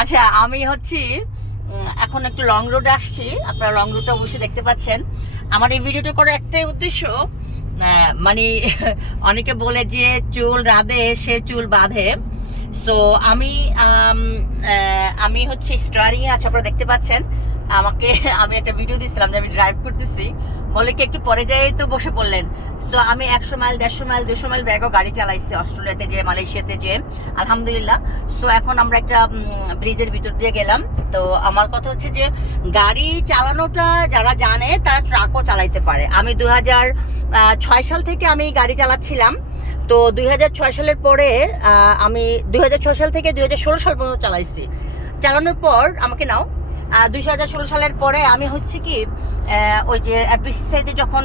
আচ্ছা আমি হচ্ছি এখন একটু লং রুটে আসছি। আপনারা লং রুটে অবশ্যই দেখতে পাচ্ছেন। আমার এই ভিডিওটা করার একটাই উদ্দেশ্য মানে অনেকে বলে যে চুল রাধে, সে চুল বাঁধে। সো আমি আমি হচ্ছে স্টারিং আছে, আপনারা দেখতে পাচ্ছেন। আমাকে, আমি একটা ভিডিও দিয়েছিলাম যে আমি ড্রাইভ করতেছি। বলে কি একটু পরে যাই তো বসে পড়লেন? তো আমি একশো মাইল, দেড়শো মাইল, দুশো মাইল ব্যাগও গাড়ি চালাইছি, অস্ট্রেলিয়াতে যে, মালয়েশিয়াতে যে। আলহামদুলিল্লাহ। সো এখন আমরা একটা ব্রিজের ভিতর দিয়ে গেলাম। তো আমার কথা হচ্ছে যে, গাড়ি চালানোটা যারা জানে, তারা ট্রাকও চালাইতে পারে। আমি দু হাজার ছয় সাল থেকে আমি গাড়ি চালাচ্ছিলাম। তো দুই হাজার ছয় সালের পরে আমি দুই হাজার ছয় সাল থেকে দুই হাজার ষোলো সাল পর্যন্ত চালাইছি। চালানোর পর, আমাকে নাও দুই হাজার ষোলো সালের পরে আমি হচ্ছে কি ওই যে এফবিসিসিতে যখন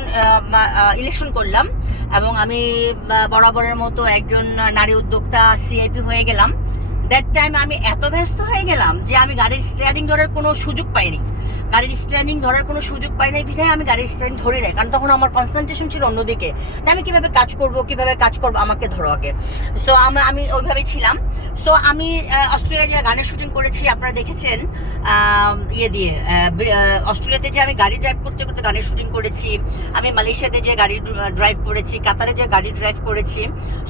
ইলেকশন করলাম, এবং আমি বরাবরের মতো একজন নারী উদ্যোক্তা সিআইপি হয়ে গেলাম দ্যাট টাইম আমি এত ব্যস্ত হয়ে গেলাম যে আমি গাড়ির স্টিয়ারিং ধরার কোনো সুযোগ পাইনি। গাড়ির স্ট্যান্ডিং ধরার কোনো সুযোগ পাই নাই বিধায় আমি গাড়ির স্ট্যান্ড ধরে নাই কারণ তখন আমার কনসেন্ট্রেশন ছিল অন্যদিকে। যে আমি কীভাবে কাজ করব কীভাবে কাজ করব আমাকে ধরো আগে। সো আমি ওইভাবেই ছিলাম। সো আমি আহ, অস্ট্রেলিয়ায় যে গানের শুটিং করেছি আপনারা দেখেছেন ইয়ে দিয়ে অস্ট্রেলিয়াতে যে আমি গাড়ি ড্রাইভ করতে করতে গানের শুটিং করেছি আমি মালয়েশিয়াতে যে গাড়ি ড্রাইভ করেছি কাতারে যে গাড়ি ড্রাইভ করেছি।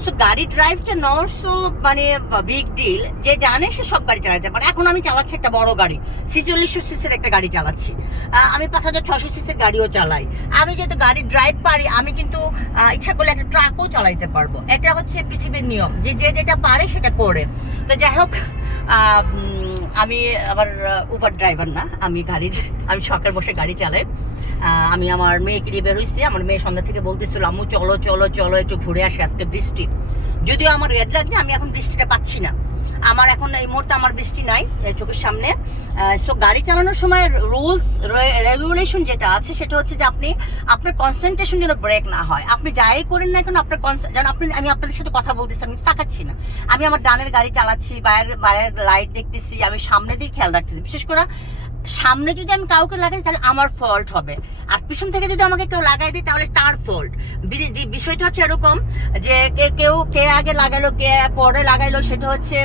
সো গাড়ি ড্রাইভটা নট সো মানে বিগ ডিল যে জানে সে সব গাড়ি চালাতে পারে। এখন আমি চালাচ্ছি একটা বড় গাড়ি ছিচল্লিশশো সিসির একটা গাড়ি। চালাচ্ছি। আমি পাঁচ হাজার ছশো সিসির গাড়িও চালাই। আমি যেহেতু গাড়ি ড্রাইভ পারি, আমি কিন্তু ইচ্ছা করলে একটা ট্রাকও চালাইতে পারব। এটা হচ্ছে পৃথিবীর নিয়ম। যে যে যেটা পারে সেটা করে। তো যাই হোক আমি আবার উবার ড্রাইভার না। আমি গাড়ির, আমি সকাল বসে গাড়ি চালাই। আমি আমার মেয়েকে নিয়ে বেরোইছি আমার মেয়ে সন্ধ্যা থেকে বলতেছিল, আম্মু, চলো চলো চলো, একটু ঘুরে আসি আজকে বৃষ্টি। যদিও আমার রেড লাগছে আমি এখন বৃষ্টিটা পাচ্ছি না। আমার এখন এই মুহূর্তে আমার বৃষ্টি নাই চোখের সামনে। সো গাড়ি চালানোর সময় রুলস রেগুলেশন যেটা আছে, সেটা হচ্ছে যে আপনি, আপনার কনসেন্ট্রেশন যেন ব্রেক না হয়। আপনি যাই করেন না কেন, আপনার যেন আপনি, আমি আপনাদের সাথে কথা বলতেছি, আমি তাকাচ্ছি না। আমি আমার ডানের গাড়ি চালাচ্ছি, বাইরের বাইরের লাইট দেখতেছি, আমি সামনে দিয়ে খেয়াল রাখতেছি। বিশেষ করে সামনে যদি আমি কাউকে লাগাই, তাহলে আমার ফল্ট হবে। আর পিছন থেকে যদি আমাকে কেউ লাগাই দিই তাহলে তার ফল্ট বিষয়টা হচ্ছে এরকম যে কে কেউ কে আগে লাগালো, কে পরে লাগাইলো, সেটা হচ্ছে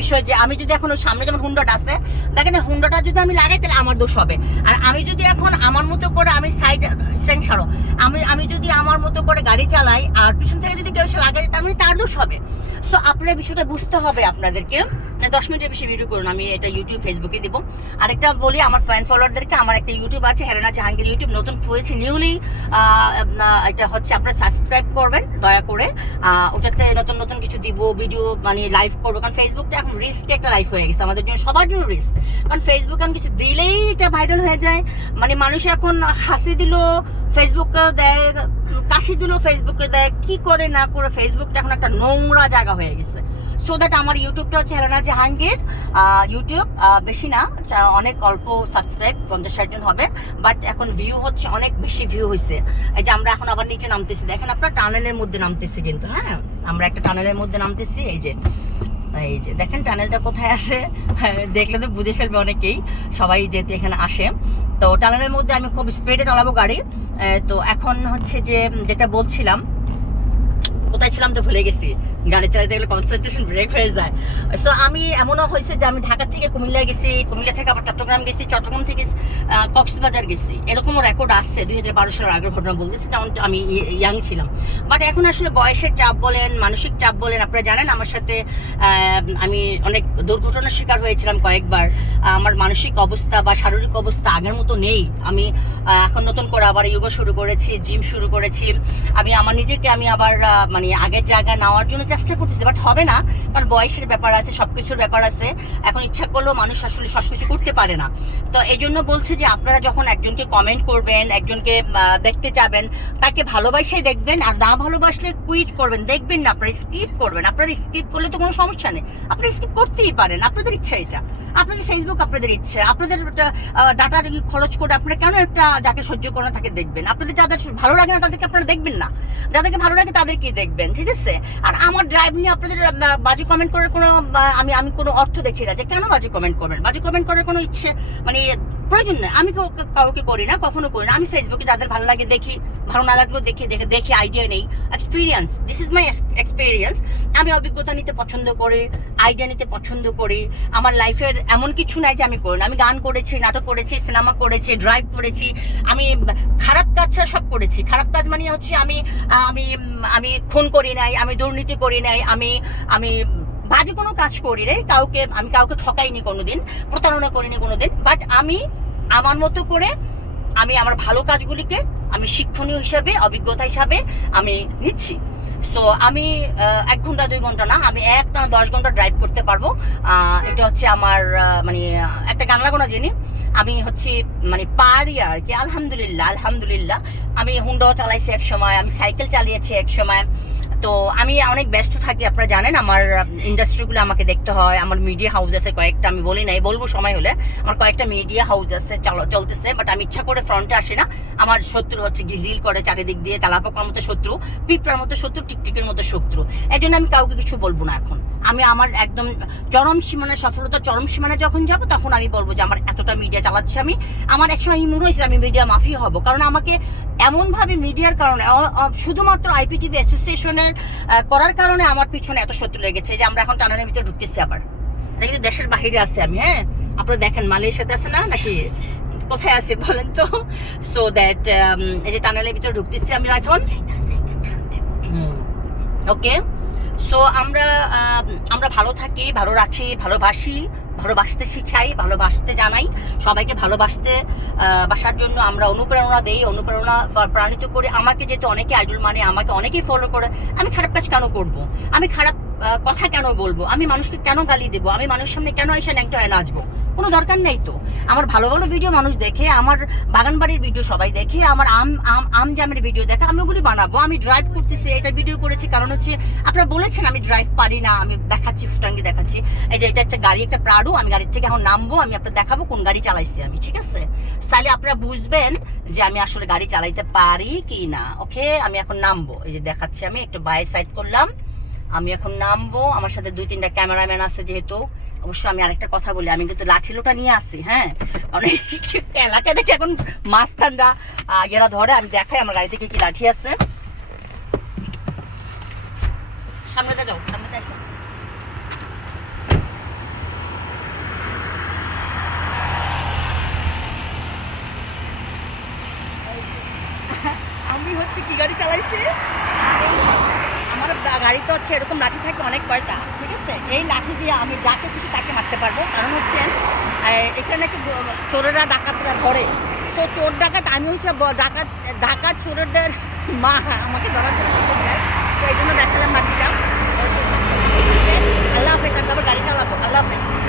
বিষয় যে আমি যদি এখন সামনে যেমন হুন্ডাটা আছে, দেখেন হুন্ডাটা যদি আমি লাগাই, তাহলে আমার দোষ হবে। আর আমি যদি এখন আমার মতো করে আমি সাইড স্ট্যান্ড ছাড়ো, আমি আমি যদি আমার মতো করে গাড়ি চালাই, আর পিছন থেকে যদি কেউ এসে লাগাই, তার মানে তার দোষ হবে। সো আপনার বিষয়টা বুঝতে হবে আপনাদেরকে। দশ মিনিটের বেশি ভিডিও করুন, আমি এটা ইউটিউব ফেসবুকে দিব। আরেকটা আমার ফ্যান ফলোয়ারদেরকে আমার একটা ইউটিউব আছে হেলেনা জাহাঙ্গীর ইউটিউব নতুন খুলেছি নিউলি এটা হচ্ছে আপনারা সাবস্ক্রাইব করবেন, দয়া করে। ওটাতে নতুন নতুন কিছু দিব ভিডিও মানে লাইভ করব, কারণ ফেসবুকটা এখন রিস্ক একটা লাইফ হয়ে গেছে, আমাদের জন্য সবার জন্য রিস্ক কারণ ফেসবুক এখন কিছু দিলেই এটা ভাইরাল হয়ে যায়। মানে মানুষ এখন হাসি দিল ফেসবুকে দেয় কাশি দিল ফেসবুকে দেয়, কি করে না করে ফেসবুকটা এখন একটা নোংরা জায়গা হয়ে গেছে। সো দ্যাট আমার ইউটিউবটা হচ্ছে হেলেনা জাহাঙ্গীর ইউটিউব বেশি না অনেক অল্প সাবস্ক্রাইব পঞ্চাশ ষাট হবে বাট এখন ভিউ হচ্ছে অনেক বেশি ভিউ হয়েছে এই যে আমরা এখন আবার নিচে নামতেছি, দেখেন আপনার টানেলের মধ্যে নামতেছি কিন্তু হ্যাঁ? আমরা একটা টানেলের মধ্যে নামতেছি, এই যে। এই যে, দেখেন টানেলটা কোথায় আছে? দেখলে তো বুঝে ফেলবে অনেকেই, সবাই যেতে এখানে আসে। তো টানেলের মধ্যে আমি খুব স্পিডে চালাবো গাড়ি। তো এখন হচ্ছে যে, যেটা বলছিলাম কোথায় ছিলাম তো ভুলে গেছি। গাড়ি চালাতে গেলে কনসেন্ট্রেশন ব্রেক হয়ে যায়। সো আমি এমনও হয়েছে যে আমি ঢাকা থেকে কুমিল্লা গেছি, কুমিল্লা থেকে আবার চট্টগ্রাম গেছি, চট্টগ্রাম থেকে কক্সবাজার গেছি। এরকমও রেকর্ড আসছে দুই হাজার বারো সালের আগের ঘটনা বলতেছি কারণ আমি ইয়াং ছিলাম। বাট এখন আসলে বয়সের চাপ বলেন, মানসিক চাপ বলেন, আপনারা জানেন আমার সাথে আমি অনেক দুর্ঘটনার শিকার হয়েছিলাম কয়েকবার। আমার মানসিক অবস্থা বা শারীরিক অবস্থা আগের মতো নেই। আমি এখন নতুন করে আবার যোগা শুরু করেছি জিম শুরু করেছি। আমি, আমার নিজেকে আমি আবার মানে আগের জায়গায় নেওয়ার জন্য চেষ্টা করতেছি বাট হবে না, কারণ বয়সের ব্যাপার আছে, সবকিছুর ব্যাপার আছে। এখন ইচ্ছা করলেও মানুষ আসলে সবকিছু করতে পারে না। তো এই জন্য বলছে যে, আপনারা যখন একজনকে কমেন্ট করবেন, একজনকে দেখতে যাবেন, তাকে ভালোবাসাই দেখবেন, আর না ভালোবাসলে কুইট করবেন। দেখবেন না, আপনারা স্কিপ করবেন। আপনারা স্কিপ করলে তো কোনো সমস্যা নেই। আপনারা স্কিপ করতেই পারেন, আপনাদের ইচ্ছা এটা। আপনাদের ফেসবুক আপনাদের ইচ্ছে। আপনাদের ডাটা খরচ করে আপনারা কেন একটা যাকে সহ্য করে না তাকে দেখবেন? আপনাদের যাদের ভালো লাগে না তাদেরকে আপনারা দেখবেন না। যাদেরকে ভালো লাগে তাদেরকে দেখবেন, ঠিক আছে? আর আমার ড্রাইভ নিয়ে আপনাদের বাজে কমেন্ট করার কোনো আমি আমি কোনো অর্থ দেখি না যে কেন বাজে কমেন্ট করবেন? বাজে কমেন্ট করার কোনো ইচ্ছে? মানে প্রয়োজন নেই। আমি কাউ- কাউকে করি না, কখনো করি না। আমি ফেসবুকে যাদের ভালো লাগে দেখি, ভালো না লাগলেও দেখি, দেখে দেখি আইডিয়া নেই। Experience this is my experience আমি অভিজ্ঞতা নিতে পছন্দ করি আইডিয়া নিতে পছন্দ করি। আমার লাইফের এমন কিছু নাই যে আমি করি না। আমি গান করেছি, নাটক করেছি সিনেমা করেছি ড্রাইভ করেছি। আমি খারাপ কাজ ছাড়া সব করেছি। খারাপ কাজ মানে হচ্ছে আমি আমি আমি খুন করি নাই, আমি দুর্নীতি করি নাই, আমি আমি বাজে কোনো কাজ করি নাই, কাউকে, আমি কাউকে ঠকাইনি কোনোদিন, প্রতারণা করিনি কোনোদিন বাট আমি আমার মতো করে আমি আমার ভালো কাজগুলিকে আমি শিক্ষণীয় হিসাবে, অভিজ্ঞতা হিসাবে আমি নিচ্ছি। সো আমি এক ঘণ্টা, দুই ঘণ্টা না, আমি এক না দশ ঘণ্টা ড্রাইভ করতে পারব। এটা হচ্ছে আমার মানে একটা গান লাগানো জানি আমি হচ্ছে মানে পারি আর কি, আলহামদুলিল্লাহ আলহামদুলিল্লাহ। আমি হুন্ডাও চালাইছি এক সময়, আমি সাইকেল চালিয়েছি এক সময়। তো আমি অনেক ব্যস্ত থাকি, আপনারা জানেন, আমার ইন্ডাস্ট্রিগুলো আমাকে দেখতে হয়, আমার মিডিয়া হাউস আছে কয়েকটা, আমি বলি নাই, বলব সময় হলে, আমার কয়েকটা মিডিয়া হাউস আছে চলতেছে বাট আমি ইচ্ছা করে ফ্রন্টে আসি না, আমার শত্রু হচ্ছে গিলগিল করে চারিদিক দিয়ে, তালাপোকার মতো শত্রু, পিঁপড়ার মতো শত্রু, টিকটিকের মতো শত্রু এই জন্য আমি কাউকে কিছু বলব না এখন, আমি আমার একদম চরম সীমানা সফলতা চরম সীমানা যখন যাব, তখন আমি বলব যে আমার এতটা মিডিয়া চালাচ্ছি আমি, আমার একসময় ইমুন হয়েছে আমি মিডিয়া মাফি হব, কারণ আমাকে এমনভাবে মিডিয়ার কারণে শুধুমাত্র আইপিটিভি অ্যাসোসিয়েশনের আহ, করার কারণে আমার পিছনে এত শত্রু লেগেছে যে আমরা এখন টানানের ভিতরে ঢুকতেছি আবার। এটা কিন্তু দেশের বাহিরে আছে আমি হ্যাঁ? আপনারা দেখেন মালয়েশিয়াতে আছে না নাকি? কোথায় আছে বলেন তো? সো দ্যাট এই যে টানেলের ভিতরে ঢুকতেছি আমি এখন। ওকে সো আমরা আমরা ভালো থাকি, ভালো রাখি, ভালোবাসি, ভালোবাসতে শিখাই, ভালোবাসতে জানাই। সবাইকে ভালোবাসতে বাসার জন্য আমরা অনুপ্রেরণা দেই, অনুপ্রেরণা প্রাণিত করে। আমাকে যেহেতু অনেকে আইডল মানে আমাকে অনেকেই ফলো করে, আমি খারাপ কাজ কেন করব? আমি খারাপ কথা কেন বলব? আমি মানুষকে কেন গালি দেবো? আমি মানুষের সামনে কেন এসে ন্যাংটা নাচবো? কোনো দরকার নেই তো। আমার ভালো ভালো ভিডিও মানুষ দেখে, আমার বাগান বাড়ির ভিডিও সবাই দেখে, আমার আম আম আম জামের ভিডিও দেখে, আমি ওগুলি বানাবো, আমি ড্রাইভ করতেছি, এটা ভিডিও করেছি, কারণ হচ্ছে আপনারা বলেছেন আমি ড্রাইভ পারি না, আমি দেখাচ্ছি, ফুটাঙ্গি দেখাচ্ছি। এই যে এটা একটা গাড়ি, একটা প্রাডো আমি গাড়ির থেকে এখন নামবো, আমি আপনার দেখাবো কোন গাড়ি চালাইছি আমি, ঠিক আছে? তাহলে আপনারা বুঝবেন যে আমি আসলে গাড়ি চালাইতে পারি কি না ওকে আমি এখন নামবো, এই যে দেখাচ্ছি আমি, একটু বাই সাইড করলাম, আমি এখন নামবো, আমার সাথে দুই তিনটা ক্যামেরাম্যান আছে যেহেতু অবশ্য আমি আরেকটা কথা বলি, আমি কিন্তু লাঠি লোটা নিয়ে আসি হ্যাঁ? অনেক এলাকা দেখে এখন মাস্তানরা এরা ধরে, আমি দেখাই আমার গাড়িতে কি কি লাঠি আছে। সামনেতে যাও সামনেতে আসো আমি হচ্ছে কি গাড়ি চালাইছি? আমার তো গাড়িতে হচ্ছে এরকম লাঠি থাকে অনেক কয়টা, ঠিক আছে? এই লাঠি দিয়ে আমি যাকে খুশি তাকে মারতে পারব। কারণ হচ্ছে এখানে কি চোরেরা ডাকাতরা ধরে। তো চোর ডাকাত, আমি হচ্ছে ডাকাত ডাকাত চোরেদের মা আমাকে ধরার জন্য তো এই জন্য দেখালাম মাটিটা। আল্লাহ হাফেজ, আমি তারপর গাড়ি চালাবো। আল্লাহ হাফেজ।